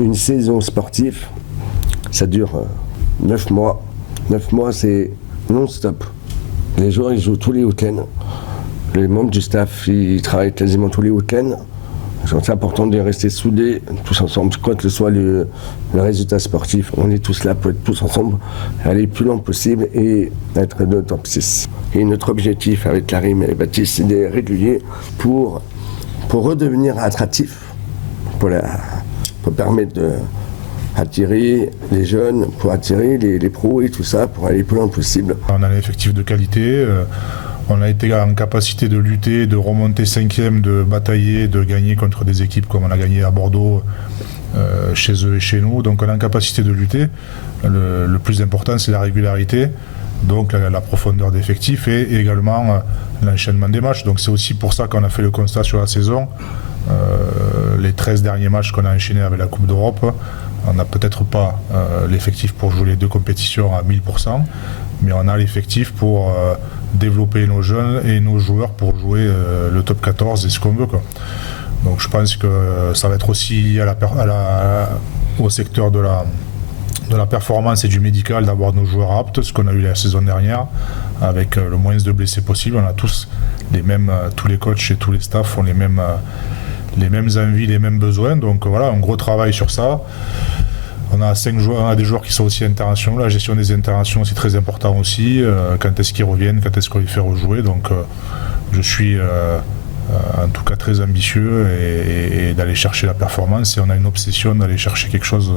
Une saison sportive, ça dure 9 mois. 9 mois, c'est non-stop. Les joueurs, ils jouent tous les week-ends. Les membres du staff, ils travaillent quasiment tous les week-ends. C'est important de rester soudés, tous ensemble, quoi que ce soit le résultat sportif. On est tous là pour être tous ensemble, aller le plus loin possible et être de top 6. Et notre objectif avec Karim et Baptiste, c'est d'être régulier pour redevenir attractif, pour permettre d'attirer les jeunes, pour attirer les pros et tout ça, pour aller le plus loin possible. On a un effectif de qualité. On a été en capacité de lutter, de remonter 5e, de batailler, de gagner contre des équipes comme on a gagné à Bordeaux, chez eux et chez nous. Donc on a en capacité de lutter. Le plus important, c'est la régularité, donc la profondeur d'effectifs et également l'enchaînement des matchs. Donc c'est aussi pour ça qu'on a fait le constat sur la saison. Les 13 derniers matchs qu'on a enchaînés avec la Coupe d'Europe, on n'a peut-être pas l'effectif pour jouer les deux compétitions à 1000%, mais on a l'effectif pour développer nos jeunes et nos joueurs pour jouer le top 14 et ce qu'on veut, quoi. Donc je pense que ça va être aussi au secteur de la performance et du médical d'avoir nos joueurs aptes, ce qu'on a eu la saison dernière, avec le moins de blessés possible. On a tous tous les coachs et tous les staffs ont les mêmes envies, les mêmes besoins. Donc voilà, un gros travail sur ça. On a 5 joueurs, on a des joueurs qui sont aussi internationaux. La gestion des internationaux, c'est très important aussi. Quand est-ce qu'ils reviennent, quand est-ce qu'on les fait rejouer. Donc je suis en tout cas très ambitieux et d'aller chercher la performance. Et on a une obsession d'aller chercher quelque chose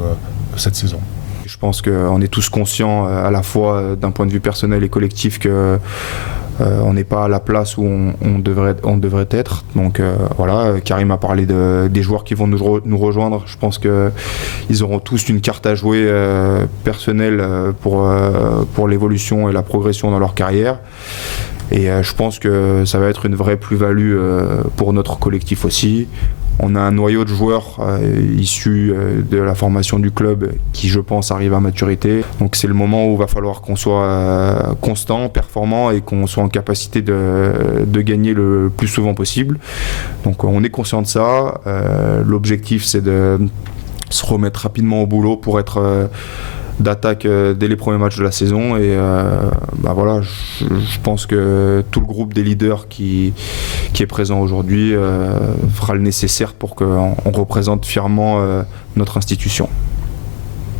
cette saison. Je pense qu'on est tous conscients à la fois d'un point de vue personnel et collectif que on n'est pas à la place où on devrait être. Donc voilà, Karim a parlé des joueurs qui vont nous rejoindre. Je pense qu'ils auront tous une carte à jouer personnelle pour l'évolution et la progression dans leur carrière. Et je pense que ça va être une vraie plus-value pour notre collectif aussi. On a un noyau de joueurs issus de la formation du club qui, je pense, arrive à maturité. Donc c'est le moment où il va falloir qu'on soit constant, performant et qu'on soit en capacité de gagner le plus souvent possible. Donc on est conscient de ça. L'objectif, c'est de se remettre rapidement au boulot pour être d'attaque dès les premiers matchs de la saison et voilà, je pense que tout le groupe des leaders qui est présent aujourd'hui fera le nécessaire pour qu'on représente fièrement notre institution.